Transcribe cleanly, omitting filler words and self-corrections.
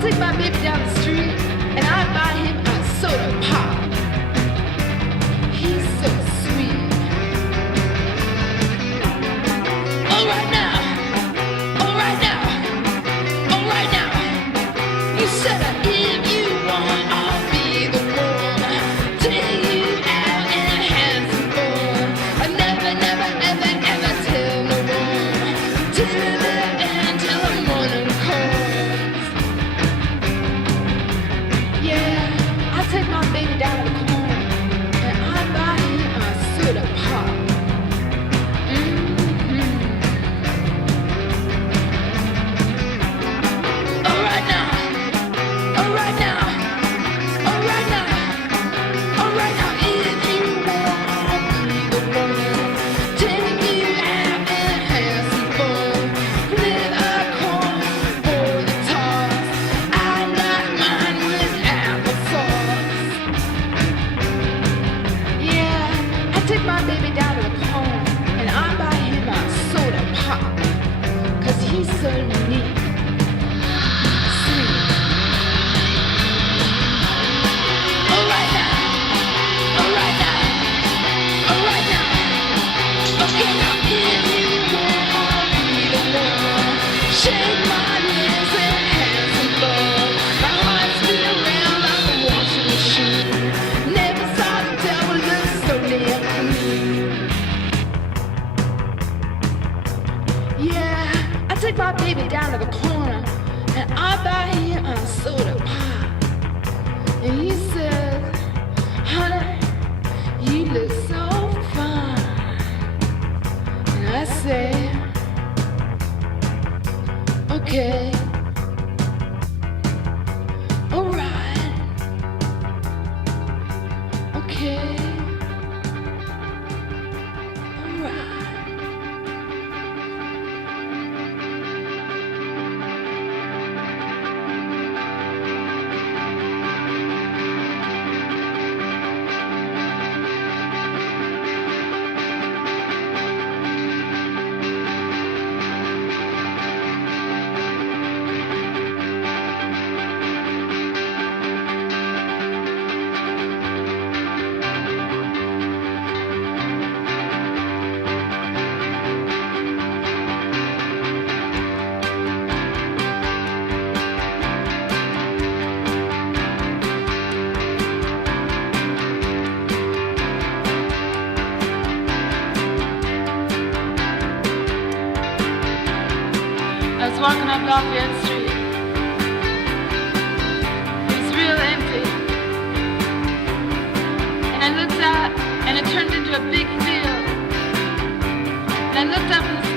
take my baby down the street and I buy him a soda pop. He's so sweet. All right now, all right now, all right now. You said that if you want, I'll be the one. Take you out and have some fun. I never, never, ever, ever tell no one. Till the end, till the morning comes. Yeah, I take my baby down to the corner and I buy him a soda pop. All right now, all right now, all right now, all right now. If you want, I'll be the one. Take you out and have some fun. Flip a coin for the toss. I like mine with applesauce. Yeah, I take my baby down to the corner and I buy him a soda pop. 'Cause he's so neat. Sweet. All right now, all right now, all right now. Okay, now if you want, I'll be the one. Shake my legs and have some fun. My heart's spin around like a washing machine. Never saw the devil look so damn clean. Yeah, I take my baby down to the corner and I buy him a soda pop. And he says, honey, you look so fine. And I say, okay, alright, okay, alright. I was walking up Lafayette Street. It was real empty. And I looked out and it turned into a big field. And I looked up in the